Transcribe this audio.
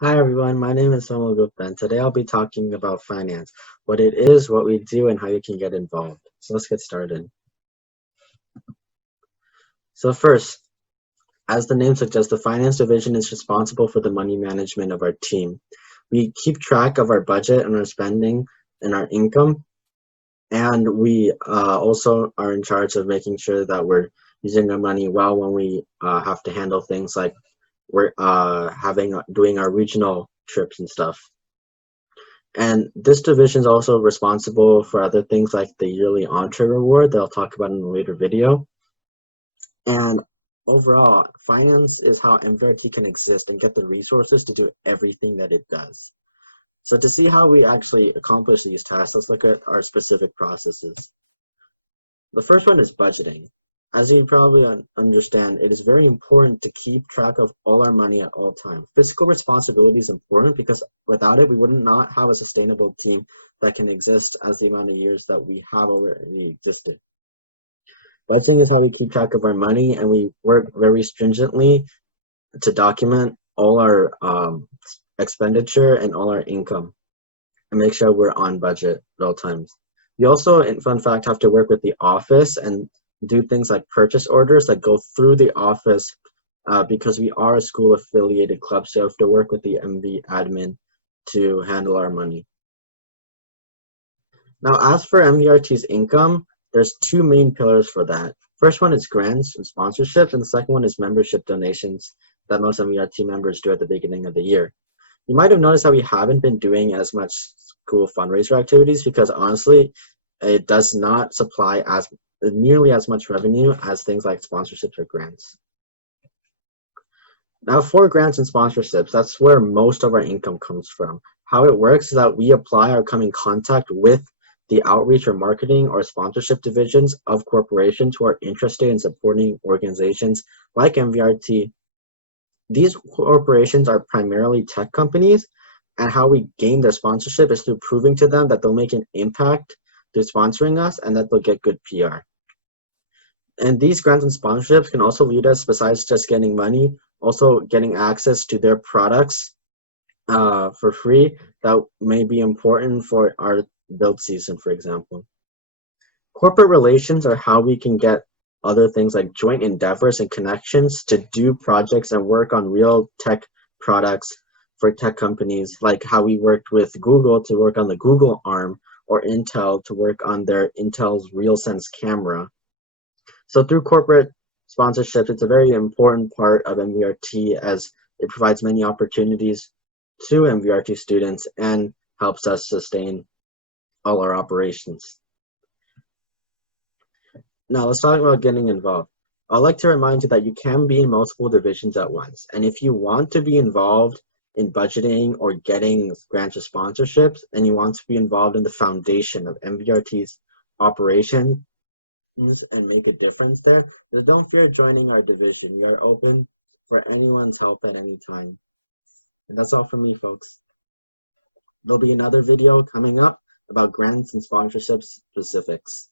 Hi everyone, my name is Soumil G, and today I'll be talking about finance, what it is, what we do, and how you can get involved. So let's get started. So first, as the name suggests, the finance division is responsible for the money management of our team. We keep track of our budget and our spending and our income, and we also are in charge of making sure that we're using our money well when we have to handle things like we're doing our regional trips and stuff. And this division is also responsible for other things like the yearly entree reward that I'll talk about in a later video. And overall, finance is how MVRT can exist and get the resources to do everything that it does. So to see how we actually accomplish these tasks, let's look at our specific processes. The first one is budgeting. As you probably understand, it is very important to keep track of all our money at all times. Fiscal responsibility is important because without it, we would not have a sustainable team that can exist as the amount of years that we have already existed. Budgeting is how we keep track of our money, and we work very stringently to document all our expenditure and all our income and make sure we're on budget at all times. We also, in fun fact, have to work with the office and do things like purchase orders that go through the office because we are a school affiliated club, so we have to work with the MV admin to handle our money. Now, as for MVRT's income, there's two main pillars for that. First one is grants and sponsorships, and the second one is membership donations that most MVRT members do at the beginning of the year. You might have noticed that we haven't been doing as much school fundraiser activities because honestly, it does not supply as nearly as much revenue as things like sponsorships or grants. Now for grants and sponsorships, that's where most of our income comes from. How it works is that we apply or come in contact with the outreach or marketing or sponsorship divisions of corporations who are interested in supporting organizations like MVRT. These corporations are primarily tech companies, and how we gain their sponsorship is through proving to them that they'll make an impact through sponsoring us and that they'll get good PR. And these grants and sponsorships can also lead us, besides just getting money, also getting access to their products for free that may be important for our build season, for example. Corporate relations are how we can get other things like joint endeavors and connections to do projects and work on real tech products for tech companies, like how we worked with Google to work on the Google arm, or Intel to work on their Intel's RealSense camera. So through corporate sponsorships, it's a very important part of MVRT as it provides many opportunities to MVRT students and helps us sustain all our operations. Now let's talk about getting involved. I'd like to remind you that you can be in multiple divisions at once. And if you want to be involved in budgeting or getting grants or sponsorships, and you want to be involved in the foundation of MVRT's operation and make a difference there, then don't fear joining our division. We are open for anyone's help at any time. And that's all from me, folks. There'll be another video coming up about grants and sponsorships specifics.